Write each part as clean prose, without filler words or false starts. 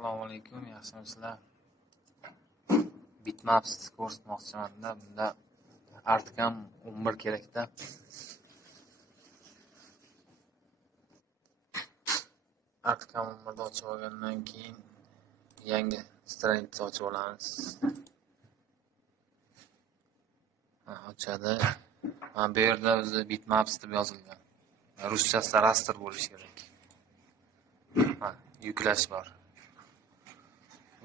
Assalomu alaykum, yaxshimisizlar? Bitmaps ko'rsatmoqchiman-da, bunda Artcam 11 kerakda. Artcam 11 ochib olgandan keyin yangi stranitsa ochib olamiz. Ochadi. Bu yerda o'zi Bitmaps deb yozilgan. Ruschasida raster bo'lishi kerak. Yuklash bor.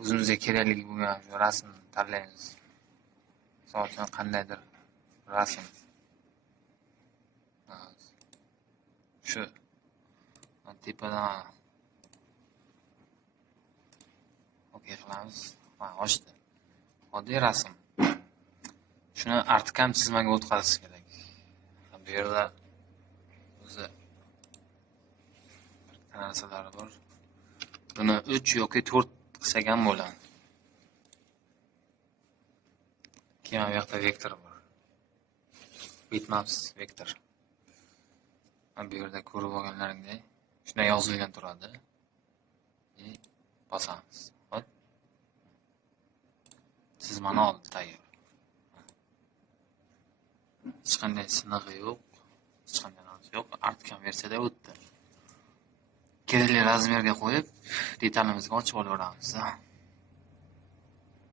O'zimizga kerakli bo'lgan rasmni tanlaymiz. Misol uchun qandaydir rasm. Shu tepadan okey qilamiz. Ochdi. Oddiy rasm. Shuni Artcam chizmaga o'tkazish kerak. Bu yerda o'zi narsalar bor. Buni 3 yoki 4 qilsak ham bo'ladi. Keyin bu yoqda vektor bor. Bitmaps vektor. Bu yerda ko'rib olganlaringdek shunday yozilgan turadi. Bosamiz. Hop. Chizmani oldi tayyor. Hech qanday sinig'i yo'q. Hech qanday narsa yo'q. Artcam versiyada o'tdi. Kerakli razmerga qo'yib, detalimizga ochib olaveramiz.